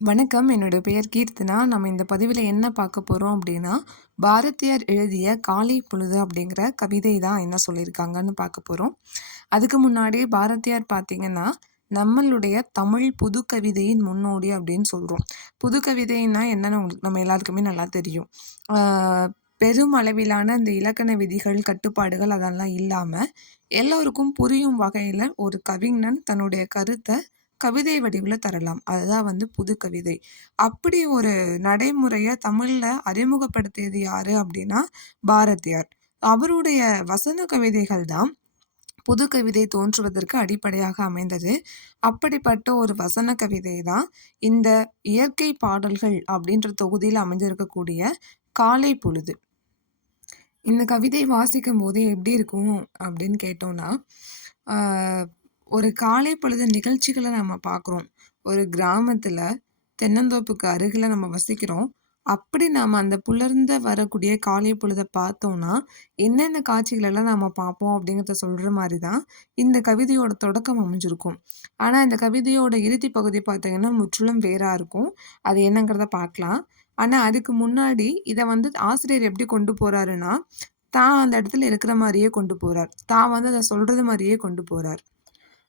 வணக்கம். என்னோட பெயர் கீர்த்தனா. நம்ம இந்த பதிவில என்ன பார்க்க போறோம் அப்படின்னா, பாரதியார் எழுதிய "காலை பொழுது" அப்படிங்கிற கவிதை தான் என்ன சொல்லியிருக்காங்கன்னு பார்க்க போறோம். அதுக்கு முன்னாடி பாரதியார் பார்த்தீங்கன்னா, நம்மளுடைய தமிழ் புதுக்கவிதையின் முன்னோடி அப்படின்னு சொல்றோம். புதுக்கவிதைன்னா என்னன்னு நம்ம எல்லாருக்குமே நல்லா தெரியும். ஆ பெரும் அளவிலான இந்த இலக்கண விதிகள், கட்டுப்பாடுகள் அதெல்லாம் இல்லாம, எல்லோருக்கும் புரியும் வகையில ஒரு கவிஞன் தன்னுடைய கருத்த கவிதை வடிவுல தரலாம். அதுதான் புதுக்கவிதை. அப்படி ஒரு நடைமுறைய தமிழ்ல அறிமுகப்படுத்தியது யாரு அப்படின்னா, பாரதியார். அவருடைய வசன கவிதைகள் தான் புதுக்கவிதை தோன்றுவதற்கு அடிப்படையாக அமைந்தது. அப்படிப்பட்ட ஒரு வசன கவிதை தான் இந்த இயற்கை பாடல்கள் அப்படின்ற தொகுதியில அமைந்திருக்கக்கூடிய காலை பொழுது. இந்த கவிதை வாசிக்கும்போதே எப்படி இருக்கும் அப்படின்னு கேட்டோம்னா, ஆ ஒரு காலை பொழுது நிகழ்ச்சிகள நம்ம பார்க்குறோம். ஒரு கிராமத்துல தென்னந்தோப்புக்கு அருகில நம்ம வசிக்கிறோம். அப்படி நாம அந்த புலர்ந்த வரக்கூடிய காலை பொழுத பார்த்தோம்னா, என்னென்ன காட்சிகளெல்லாம் நாம பார்ப்போம் அப்படிங்கிறத சொல்ற மாரி தான் இந்த கவிதையோட தொடக்கம் அமைஞ்சிருக்கும். ஆனா இந்த கவிதையோட இறுதி பகுதி பார்த்தீங்கன்னா, முற்றிலும் வேறா இருக்கும். அது என்னங்கிறத பார்க்கலாம். ஆனா அதுக்கு முன்னாடி இத ஆசிரியர் எப்படி கொண்டு போறாருன்னா, தான் அந்த இடத்துல இருக்கிற மாரியே கொண்டு போறார். தான் அத சொல்றது மாரியே கொண்டு போறார்.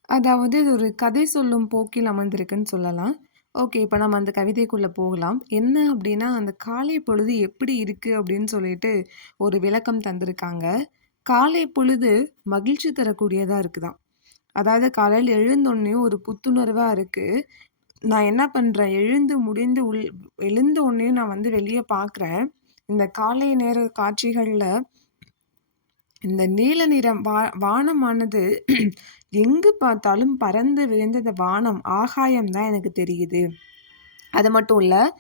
அதாவது இது ஒரு கதை சொல்லும் போக்கில் அமர்ந்திருக்குன்னு சொல்லலாம். ஓகே. இப்ப நம்ம அந்த கவிதைக்குள்ள போகலாம். என்ன அப்டின்னா, அந்த காலை பொழுது எப்படி இருக்கு அப்படின்னு சொல்லிட்டு ஒரு விளக்கம் தந்திருக்காங்க. காலை பொழுது மகிழ்ச்சி தரக்கூடியதா இருக்குதாம். அதாவது காலையில எழுந்தோனயும் ஒரு புத்துணர்வா இருக்கு. நான் என்ன பண்றேன், எழுந்த உடனேயும் நான் வெளிய பார்க்குறேன். இந்த காலை நேர காட்சிகள்ல இந்த நீல நிறம் வானமானது எங்கு பார்த்தாலும் பறந்து விரிந்த வானம், ஆகாயம் தான் எனக்கு தெரியுது. அது மட்டும் இல்ல,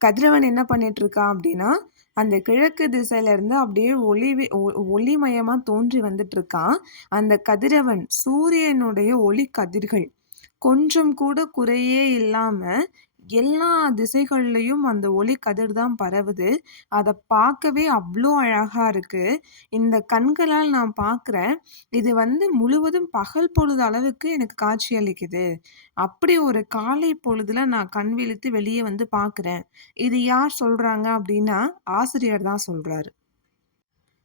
கதிரவன் என்ன பண்ணிட்டுருக்கான் அப்டின்னா, அந்த கிழக்கு திசையில இருந்து அப்படியே ஒளிமயமா தோன்றி வந்துட்டுருக்கான். அந்த கதிரவன் சூரியனுடைய ஒளி கதிர்கள் கொஞ்சம் கூட குறையே இல்லாம எல்லா திசைகள்லயும் அந்த ஒளி கதிர் தான் பரவுது. அத பார்க்கவே அவ்ளோ அழகா இருக்கு. இந்த கண்களால் நான் பார்க்குறேன். இது முழுவதும் பகல் பொழுது அளவுக்கு எனக்கு காட்சியளிக்குது. அப்படி ஒரு காலை பொழுதுல நான் கண் விழித்து வெளிய பார்க்குறேன். இது யார் சொல்றாங்க அப்படின்னா, ஆசிரியர் தான் சொல்றாரு.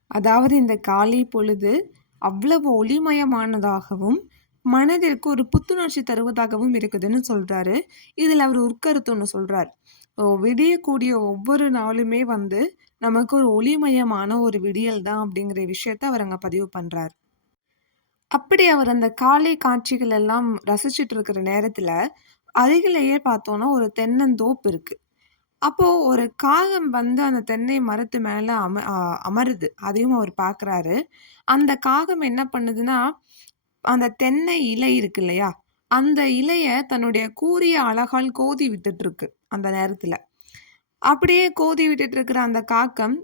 அதாவது இந்த காலை பொழுது அவ்வளவு ஒளிமயமானதாகவும், மனதிற்கு ஒரு புத்துணர்ச்சி தருவதாகவும் இருக்குதுன்னு சொல்றாரு. இதுல அவரு உட்கருத்து ஒண்ணு சொல்றார். விடியக்கூடிய ஒவ்வொரு நாளுமே நமக்கு ஒரு ஒளிமயமான ஒரு விடியல் தான் அப்படிங்கிற விஷயத்த அவர் அங்க பதிவு பண்றார். அப்படி அவர் அந்த காலை காட்சிகள் எல்லாம் ரசிச்சுட்டு இருக்கிற நேரத்துல, அருகிலேயே பார்த்தோம்னா ஒரு தென்னந்தோப்பு இருக்கு. அப்போ ஒரு காகம் அந்த தென்னை மரத்து மேல அமருது. அதையும் அவர் பார்க்குறாரு. அந்த காகம் என்ன பண்ணுதுன்னா, அந்த தென்னை இலை இருக்கு இல்லையா? அந்த இலைய தன்னுடைய கூரிய அலகால் கோதி விட்டுட்டுருக்கு, அந்த நேரத்துல. அப்படியே கோதி விட்டுட்டு இருக்கிற அந்த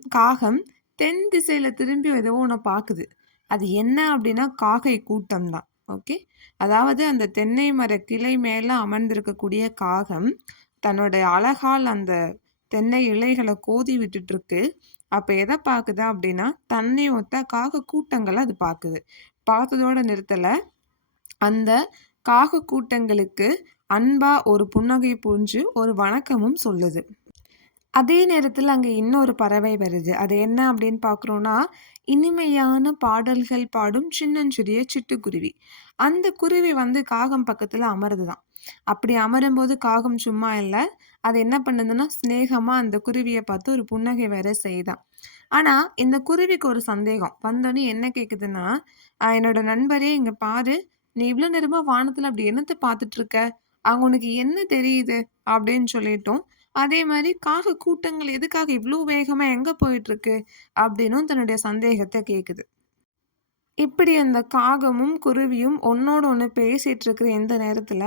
காகம் தென் திசையில திரும்பி ஏதோ ஒண்ண பாக்குது. அது என்ன அப்படின்னா, காக்கை கூட்டம் தான். ஓகே. அதாவது அந்த தென்னை மர கிளை மேல அமர்ந்திருக்கக்கூடிய காகம், தன்னுடைய அலகால் அந்த தென்னை இலைகள கோதி விட்டுட்டு இருக்கு. அப்ப எத பாக்குது அப்படின்னா, தன்னை ஒத்த காக கூட்டங்கள அது பாக்குது. பார்த்ததோட நிறுத்தல. அந்த காக கூட்டங்களுக்கு அன்பா ஒரு புன்னகை புரிஞ்சு ஒரு வணக்கமும் சொல்லுது. அதே நேரத்துல அங்க இன்னொரு பறவை வருது. அது என்ன அப்படின்னு பார்க்குறோம்னா, இனிமையான பாடல்கள் பாடும் சின்னஞ்சிறிய சிட்டுக்குருவி. அந்த குருவி காகம் பக்கத்துல அமருதுதான். அப்படி அமரும்போது காகம் சும்மா இல்ல. அது என்ன பண்ணுதுன்னா, சிநேகமா அந்த குருவிய பார்த்து ஒரு புன்னகை வேற செய்யுதாம். ஆனா, இந்த குருவிக்கு ஒரு சந்தேகம். வந்தோனே என்ன கேக்குதுன்னா, என்னோட நண்பரே இங்க பாரு, நீ இவ்ளோ நேரமா வானத்துல அப்படி என்னத்த பார்த்துட்டு இருக்க? அங்க உனக்கு என்ன தெரியுது? அப்படின்னு சொல்லிட்டும், அதே மாரி காக கூட்டங்கள் எதுக்காக இவ்ளோ வேகமா எங்க போயிட்டுருக்கு? அப்படின்னும் தன்னுடைய சந்தேகத்த கேக்குது. இப்படி அந்த காகமும், குருவியும் ஒண்ணோட ஒண்ணு பேசிட்டு இருக்கிற இந்த நேரத்துல,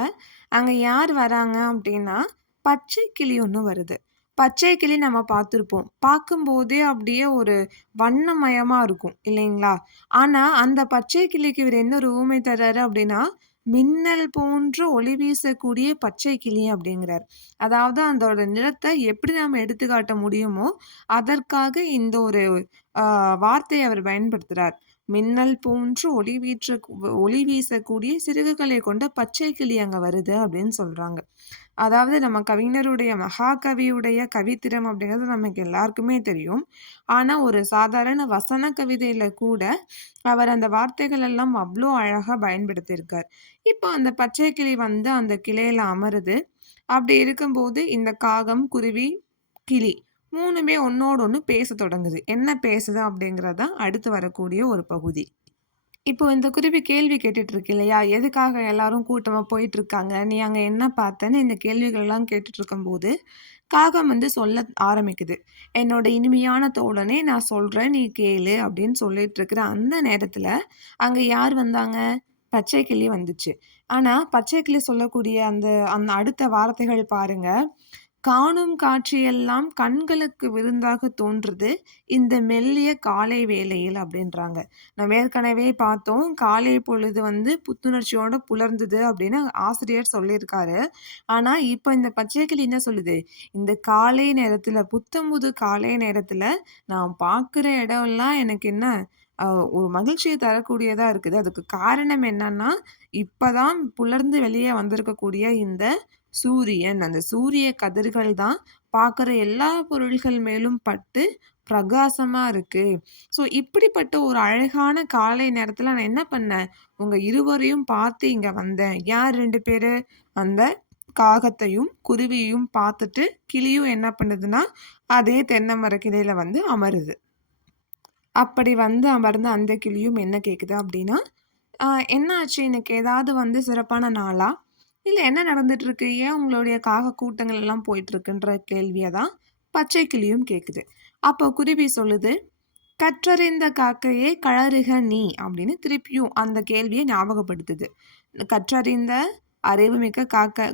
அங்க யார் வராங்க அப்படின்னா, பச்சை கிளி ஒண்ணு வருது. பச்சை கிளி நம்ம பார்த்துருப்போம். பார்க்கும்போதே அப்படியே ஒரு வண்ணமயமா இருக்கும் இல்லைங்களா? ஆனா, அந்த பச்சை கிளிக்கு இவரு என்ன ஒரு ஊமை தர்றாரு அப்படின்னா, மின்னல் போன்று ஒளி வீசக்கூடிய பச்சை கிளி அப்படிங்கிறார். அதாவது அதோட நிறத்த எப்படி நாம எடுத்துக்காட்ட முடியுமோ, அதற்காக இந்த ஒரு வார்த்தைய அவர் பயன்படுத்துறார். மின்னல் போன்று ஒளி வீசக்கூடிய சிறகுகளை கொண்ட பச்சை கிளி அங்க வருது அப்படின்னு சொல்றாங்க. அதாவது நம்ம கவிஞருடைய மகாகவியுடைய கவித்திறம் அப்படிங்கிறது நமக்கு எல்லாருக்குமே தெரியும். ஆனா, ஒரு சாதாரண வசன கவிதையில கூட அவர் அந்த வார்த்தைகள் எல்லாம் அவ்ளோ அழகா பயன்படுத்தியிருக்கார். இப்போ அந்த பச்சை கிளி வந்து அந்த கிளையில அமருது. அப்படி இருக்கும்போது இந்த காகம், குருவி, கிளி 3மே ஒண்ணோடு ஒண்ணு பேசத் தொடங்குது. என்ன பேசுது அப்படிங்கிறது தான் அடுத்து வரக்கூடிய ஒரு பகுதி. இப்போ இந்த குருவி கேள்வி கேட்டுட்டு இருக்கு இல்லையா? எதுக்காக எல்லாரும் கூட்டமா போயிட்டுருக்காங்க? நீ அங்க என்ன பார்த்தன்னு இந்த கேள்விகள்லாம் கேட்டுட்டு இருக்கும்போது, காகம் வந்து சொல்ல ஆரம்பிக்குது. "என்னோட இனிமையான தோழனே நான் சொல்றேன் நீ கேளு" அப்படின்னு சொல்லிட்டு இருக்கிற அந்த நேரத்துல, அங்க யார் வந்தாங்க? பச்சை கிளி வந்துச்சு. ஆனா, பச்சை கிளி சொல்லக்கூடிய அந்த அந்த அடுத்த வார்த்தைகள் பாருங்க. "காணும் காட்சியெல்லாம் கண்களுக்கு விருந்தாக தோன்றுது, இந்த மெல்லிய காலை வேளையில்" அப்படின்றாங்க. நம்ம ஏற்கனவே பார்த்தோம், காலை பொழுது வந்து புத்துணர்ச்சியோட புலர்ந்தது அப்படின்னு ஆசிரியர் சொல்லியிருக்காரு. ஆனா, இப்ப இந்த பச்சைக்கிளி என்ன சொல்லுது? இந்த காலை நேரத்தில, புத்தம்புது காலை நேரத்தில நான் பார்க்குற இடம்லாம் எனக்கு என்ன அ ஒரு மகிழ்ச்சிய தரக்கூடியதா இருக்குது. அதுக்கு காரணம் என்னன்னா, இப்பதான் புலர்ந்து வெளிய வந்திருக்கக்கூடிய இந்த சூரியன். அந்த சூரிய கதிர்கள் தான் பார்க்குற எல்லா பொருள்கள் மேலும் பட்டு பிரகாசமா இருக்கு. ஸோ, இப்படிப்பட்ட ஒரு அழகான காலை நேரத்தில நான் என்ன பண்ணேன், உங்க இருவரையும் பார்த்து இங்க வந்தேன். யார் 2 பேரு? அந்த காகத்தையும், குருவியையும் பார்த்துட்டு, கிளியும் என்ன பண்ணுதுன்னா, அதே தென்னை மர கிளையில வந்து அமருது. அப்படி வந்து அமர்ந்த அந்த கிளியும் என்ன கேட்குது அப்படின்னா, "ஆ என்ன ஆச்சு? இன்னைக்கு ஏதாவது வந்து சிறப்பான நாளா? இல்ல என்ன நடந்துட்டுருக்கு? ஏன் உங்களுடைய காக கூட்டங்கள் எல்லாம் போயிட்டுருக்குன்ற" கேள்விய தான் பச்சை கிளியும் கேட்குது. அப்போ குருவி சொல்லுது, "கற்றறிந்த காக்கையே கழறுக நீ" அப்படின்னு திருப்பியும் அந்த கேள்விய ஞாபகப்படுத்துது. "கற்றறிந்த அறிவுமிக்க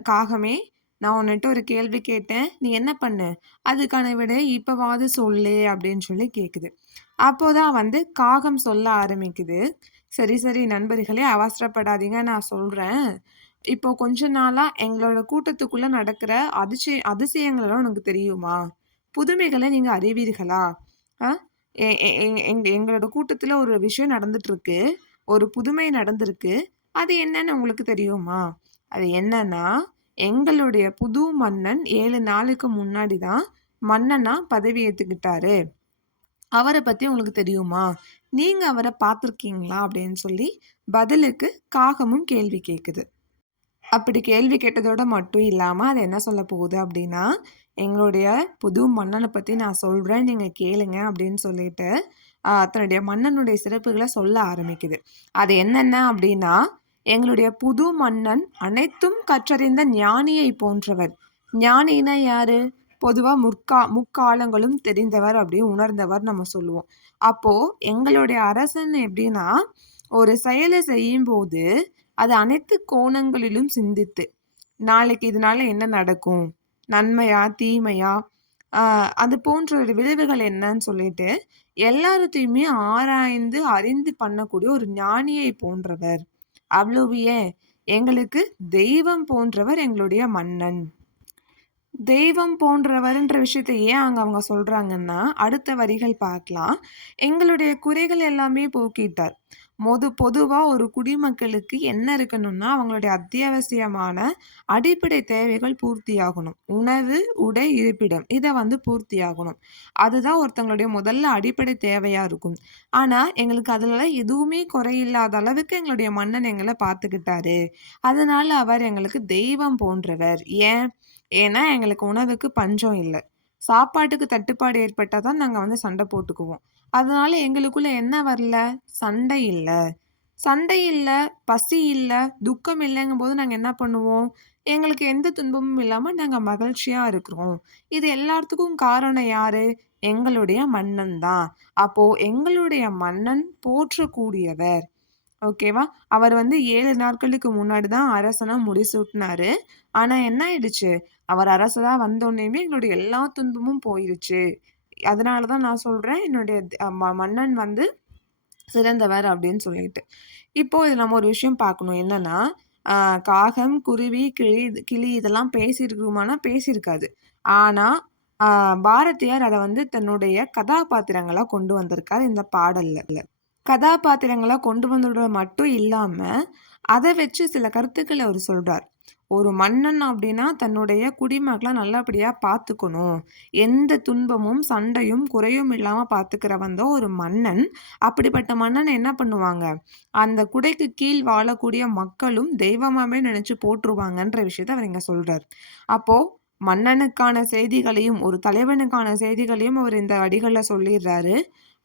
காகமே, நான் உன்னிட்ட ஒரு கேள்வி கேட்டேன். நீ என்ன பண்ண? அதுக்கான விடைய இப்பவாது சொல்லு" அப்படின்னு சொல்லி கேட்குது. அப்போதான் வந்து காகம் சொல்ல ஆரம்பிக்குது. "சரி, சரி நண்பர்களே அவசரப்படாதீங்க நான் சொல்றேன். இப்போ கொஞ்ச நாளா எங்களோட கூட்டத்துக்குள்ள நடக்கிற அதிசயங்கள்லாம் உனக்கு தெரியுமா? புதுமைகள நீங்க அறிவீர்களா? அ எ எ எங் எங் எங்களோட கூட்டத்துல ஒரு விஷயம் நடந்துட்டுருக்கு. ஒரு புதுமை நடந்திருக்கு. அது என்னன்னு உங்களுக்கு தெரியுமா? அது என்னன்னா, எங்களுடைய புது மன்னன் 7 நாளுக்கு முன்னாடி தான் மன்னனா பதவி ஏத்துக்கிட்டாரு. அவர பத்தி உங்களுக்கு தெரியுமா? நீங்க அவர பார்த்துருக்கீங்களா?" அப்படின்னு சொல்லி பதிலுக்கு காகமும் கேள்வி கேட்குது. அப்படி கேள்வி கேட்டதோட மட்டும் இல்லாம, அது என்ன சொல்ல போகுது அப்படின்னா, "எங்களுடைய புது மன்னன பத்தி நான் சொல்றேன். நீங்க கேளுங்க" அப்படின்னு சொல்லிட்டு, தன்னுடைய மன்னனுடைய சிறப்புகள சொல்ல ஆரம்பிக்குது. அது என்னென்ன அப்படின்னா, "எங்களுடைய புது மன்னன் அனைத்தும் கற்றறிந்த ஞானியை போன்றவர்." ஞானின்னா யாரு? பொதுவா முக்காலங்களும் தெரிந்தவர் அப்படின்னு உணர்ந்தவர் நம்ம சொல்லுவோம். அப்போ எங்களுடைய அரசன் எப்படின்னா, ஒரு செயல செய்யும்போது அது அனைத்து கோணங்களிலும் சிந்தித்து, நாளைக்கு இதனால என்ன நடக்கும்? நன்மையா? தீமையா? அ அது போன்ற ஒரு விளைவுகள் என்னன்னு சொல்லிட்டு, எல்லாத்தையுமே ஆராய்ந்து அறிந்து பண்ணக்கூடிய ஒரு ஞானியை போன்றவர். அவ்வளவு ஏன், எங்களுக்கு தெய்வம் போன்றவர் எங்களுடைய மன்னன். தெய்வம் போன்றவர்ன்ற விஷயத்த ஏன் அவங்க சொல்றாங்கன்னா, அடுத்த வரிகள் பார்க்கலாம். எங்களுடைய குறைகள் எல்லாமே போக்கிட்டார். பொதுவா ஒரு குடிமக்களுக்கு என்ன இருக்கணும்னா, அவங்களுடைய அத்தியாவசியமான அடிப்படை தேவைகள் பூர்த்தியாகணும். உணவு, உடை, இருப்பிடம். இத வந்து பூர்த்தியாகணும். அதுதான் ஒருத்தவங்களுடைய முதல்ல அடிப்படை தேவையா இருக்கும். ஆனா, எங்களுக்கு அதுலலாம் எதுவுமே குறையில்லாத அளவுக்கு எங்களுடைய மன்னன் எங்கள பார்த்துக்கிட்டாரு. அதனால அவர் எங்களுக்கு தெய்வம் போன்றவர். ஏன்? ஏன்னா, எங்களுக்கு உணவுக்கு பஞ்சம் இல்ல. சாப்பாட்டுக்கு தட்டுப்பாடு ஏற்பட்டா தான் நாங்க வந்து சண்டை போட்டுக்குவோம். அதனால எங்களுக்குள்ள என்ன வரல? சண்டை இல்ல. சண்டை இல்ல, பசி இல்ல, துக்கம் இல்லங்கும்போது நாங்க என்ன பண்ணுவோம்? எங்களுக்கு எந்த துன்பமும் இல்லாம நாங்க மகிழ்ச்சியா இருக்கிறோம். இது எல்லாத்துக்கும் காரணம் யாரு? எங்களுடைய மன்னன் தான். அப்போ எங்களுடைய மன்னன் போற்றக்கூடியவர். ஓகேவா? அவர் வந்து 7 நாட்களுக்கு முன்னாடி தான் அரசனா முடிசூட்டுனாரு. ஆனா என்ன ஆயிடுச்சு? அவர் அரசரா வந்தோனேயுமே எங்களுடைய எல்லா துன்பமும் போயிருச்சு. அதனால தான் நான் சொல்றேன், என்னுடைய த் ம மன்னன் வந்து சிறந்தவர் அப்படின்னு சொல்லிட்டு. இப்போ இதுல நம்ம ஒரு விஷயம் பார்க்கணும். என்னன்னா, அ காகம், குருவி, கிளி இதெல்லாம் பேசியிருக்குமானா பேசியிருக்காது. ஆனா, அ பாரதியார் அத வந்து தன்னுடைய கதாபாத்திரங்களா கொண்டு வந்திருக்காரு இந்த பாடல்ல. கதாபாத்திரங்களா கொண்டு வந்ததோட மட்டும் இல்லாம, அத வச்சு சில கருத்துக்கள அவரு சொல்றார். ஒரு மன்னன் அப்படின்னா தன்னுடைய குடிமக்களை நல்லபடியா பார்த்துக்கணும். எந்த துன்பமும், சண்டையும், குறையும் இல்லாம பார்த்துக்கிறவன் தான் ஒரு மன்னன். அப்படிப்பட்ட மன்னன் என்ன பண்ணுவாங்க, அந்த குடைக்கு கீழ் வாழக்கூடிய மக்களும் தெய்வமாவே நினைச்சு போற்றுவாங்கன்ற விஷயத்த அவர் இங்க சொல்றார். அப்போ மன்னனுக்கான செய்திகளையும், ஒரு தலைவனுக்கான செய்திகளையும் அவர் இந்த அடிகள்ல சொல்லிடுறாரு.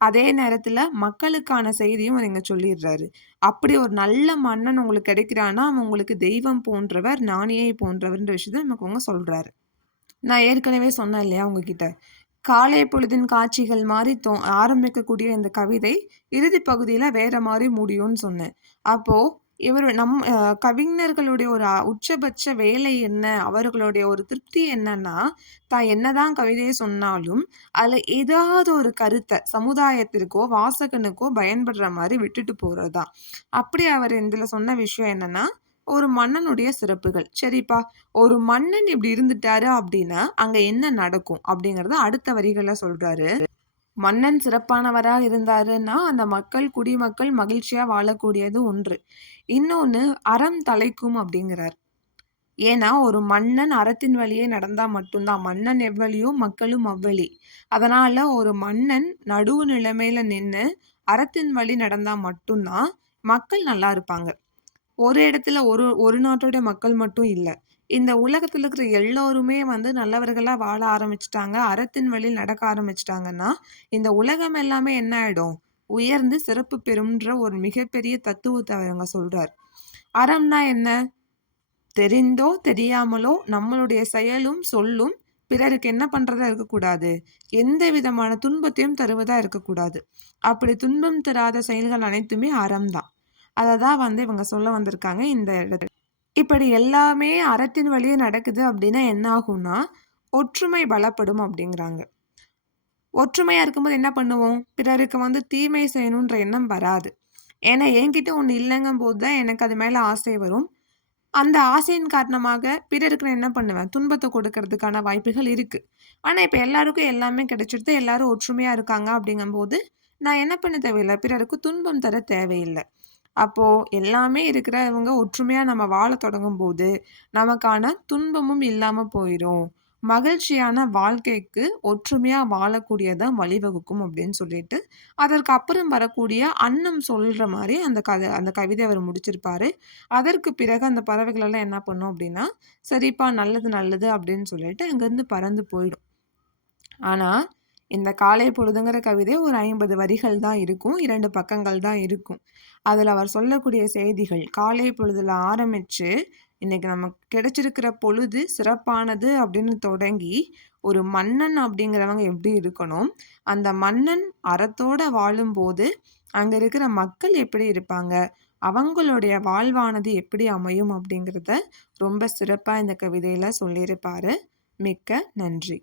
அதே நேரத்துல மக்களுக்கான செய்தியும் அவர் இங்க சொல்லிடுறாரு. அப்படி ஒரு நல்ல மன்னன் உங்களுக்கு கிடைக்கிறான்னா, அவன் உங்களுக்கு தெய்வம் போன்றவர், ஞானியை போன்றவர்ன்ற விஷயத்த நமக்கு அவங்க சொல்றாரு. நான் ஏற்கனவே சொன்னேன் இல்லையா உங்ககிட்ட. காலை பொழுதின் காட்சிகள் மாரி ஆரம்பிக்கக்கூடிய இந்த கவிதை, இறுதி பகுதியில வேற மாரி முடியும்னு சொன்னேன். அப்போ இவரு கவிஞர்களுடைய ஒரு உச்சபட்ச வேலை என்ன? அவர்களுடைய ஒரு திருப்தி என்னன்னா, தான் என்னதான் கவிதைய சொன்னாலும், அதுல ஏதாவது ஒரு கருத்த சமுதாயத்திற்கோ, வாசகனுக்கோ பயன்படுற மாரி விட்டுட்டு போறது தான். அப்படி அவர் இதுல சொன்ன விஷயம் என்னன்னா, ஒரு மன்னனுடைய சிறப்புகள். சரிப்பா, ஒரு மன்னன் இப்படி இருந்துட்டாரு அப்படின்னா, அங்க என்ன நடக்கும்? அப்படிங்கிறத அடுத்த வரிகள்ல சொல்றாரு. மன்னன் சிறப்பானவரா இருந்தாருன்னா, அந்த மக்கள், குடிமக்கள் மகிழ்ச்சியா வாழக்கூடியது ஒன்று. இன்னொன்னு அறம் தழைக்கும் அப்படிங்கிறார். ஏன்னா, ஒரு மன்னன் அறத்தின் வழியே நடந்தா மட்டும் தான். மன்னன் எவ்வழியோ, மக்களும் அவ்வழி. அதனால ஒரு மன்னன் நடுவு நிலைமையில நின்னு, அறத்தின் வழி நடந்தா மட்டும் தான், மக்கள் நல்லா இருப்பாங்க. ஒரு இடத்துல ஒரு ஒரு நாட்டோட மக்கள் மட்டும் இல்ல. இந்த உலகத்துல இருக்கிற எல்லோருமே வந்து நல்லவர்களா வாழ ஆரம்பிச்சுட்டாங்க. அறத்தின் வழியில் நடக்க ஆரம்பிச்சுட்டாங்கன்னா, இந்த உலகம் எல்லாமே என்ன ஆயிடும்? உயர்ந்து சிறப்பு பெறும்ன்ற ஒரு மிகப்பெரிய தத்துவத்த அவங்க சொல்றார். அறம்னா என்ன? தெரிந்தோ, தெரியாமலோ நம்மளுடைய செயலும், சொல்லும் பிறருக்கு என்ன பண்றதா இருக்கக்கூடாது? எந்த விதமான துன்பத்தையும் தருவதா இருக்கக்கூடாது. அப்படி துன்பம் தராத செயல்கள் அனைத்துமே அறம் தான். அத தான் வந்து இவங்க சொல்ல வந்திருக்காங்க இந்த இடத்துல. இப்படி எல்லாமே அறத்தின் வழியே நடக்குது அப்படின்னா என்ன ஆகும்னா, ஒற்றுமை பலப்படும் அப்படிங்கிறாங்க. ஒற்றுமையா இருக்கும்போது என்ன பண்ணுவோம்? பிறருக்கு வந்து தீமை செய்யணுன்ற எண்ணம் வராது. ஏன்னா என்கிட்ட ஒண்ணு இல்லங்கும்போது தான் எனக்கு அது மேல ஆசை வரும். அந்த ஆசையின் காரணமாக பிறருக்கு நான் என்ன பண்ணுவேன்? துன்பத்த கொடுக்கறதுக்கான வாய்ப்புகள் இருக்கு. ஆனா, இப்ப எல்லாருக்கும் எல்லாமே கிடைச்சிடுது. எல்லாரும் ஒற்றுமையா இருக்காங்க அப்படிங்கும்போது, நான் என்ன பண்ண தேவையில்ல, பிறருக்கு துன்பம் தர தேவையில்ல. அப்போ எல்லாமே இருக்கிறவங்க ஒற்றுமையா நம்ம வாழத் தொடங்கும்போது, நமக்கான துன்பமும் இல்லாம போயிரும். மகிழ்ச்சியான வாழ்க்கைக்கு ஒற்றுமையா வாழக்கூடியதான் வழிவகுக்கும் அப்படின்னு சொல்லிட்டு, அதற்கு அப்புறம் வரக்கூடிய அன்னம் சொல்ற மாரி அந்த கவிதை அவர் முடிச்சிருப்பாரு. அதற்கு பிறகு அந்த பறவைகள் எல்லாம் என்ன பண்ணும் அப்படின்னா, "சரிப்பா நல்லது, நல்லது" அப்படின்னு சொல்லிட்டு அங்கருந்து பறந்து போயிடும். ஆனா, இந்த காலை பொழுதுங்கிற கவிதை ஒரு 50 வரிகள் தான் இருக்கும். 2 பக்கங்கள் தான் இருக்கும். அதுல அவர் சொல்லக்கூடிய செய்திகள், காலை பொழுதுல ஆரம்பிச்சு, இன்னைக்கு நமக்கு கிடைச்சிருக்கிற பொழுது சிறப்பானது அப்படின்னு தொடங்கி, ஒரு மன்னன் அப்படிங்கிறவங்க எப்படி இருக்கணும்? அந்த மன்னன் அறத்தோட வாழும்போது, அங்க இருக்கிற மக்கள் எப்படி இருப்பாங்க? அவங்களுடைய வாழ்வானது எப்படி அமையும்? அப்படிங்கிறத ரொம்ப சிறப்பா இந்த கவிதையில சொல்லியிருப்பாரு. மிக்க நன்றி.